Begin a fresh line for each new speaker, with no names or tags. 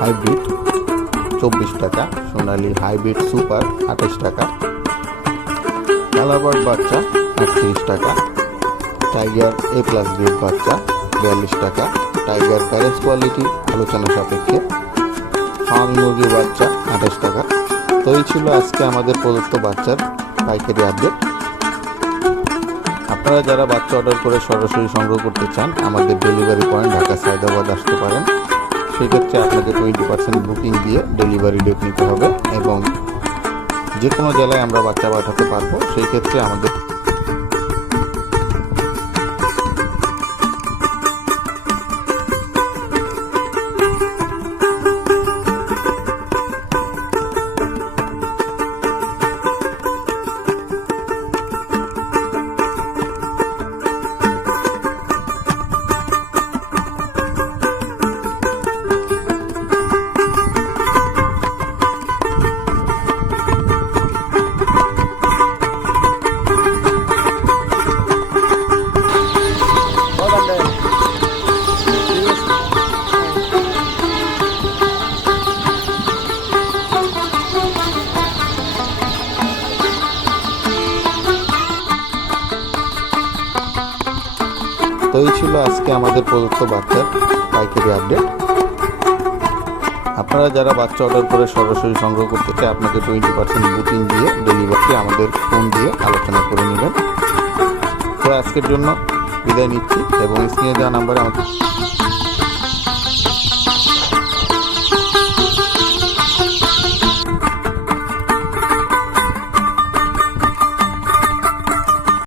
Hybrid, চব্বিশ টাকা। সোনালি hybrid super, আঠাশ টাকা। কালাবার্ড বাচ্চা, আটত্রিশ টাকা। টাইগার এ প্লাস গ্রেড বাচ্চা, বিয়াল্লিশ টাকা। টাইগার প্যারেন্স কোয়ালিটি, আলোচনা সাপেক্ষে। ফার্ম মুরগির বাচ্চা, আঠাশ টাকা। তো এই ছিল আজকে আমাদের প্রদত্ত বাচ্চার পাইকারি আপডেট। আপনারা যারা বাচ্চা অর্ডার করে সরাসরি সংগ্রহ করতে চান, আমাদের ডেলিভারি পয়েন্ট ঢাকা সায়দাবাদ আসতে পারেন। সেক্ষেত্রে আপনাকে টোয়েন্টি পার্সেন্ট বুকিং দিয়ে ডেলিভারি ডেট নিতে হবে এবং যে কোনো জেলায় আমরা বাচ্চা পাঠাতে পারব, সেই ক্ষেত্রে আমাদের এই ছিল আজকে আমাদের প্রদত্ত বাচ্চার পাইকারি আপডেট আপনারা যারা বাচ্চা অর্ডার করে সরাসরি সংগ্রহ করতে চায়, আপনাকে টোয়েন্টি পার্সেন্ট বুকিং দিয়ে ডেলিভারি আমাদের ফোন দিয়ে আলোচনা করে নেবেন। তো আজকের জন্য বিদায় নিচ্ছি এবং স্ক্রিনে দেওয়া নাম্বারে আমাদের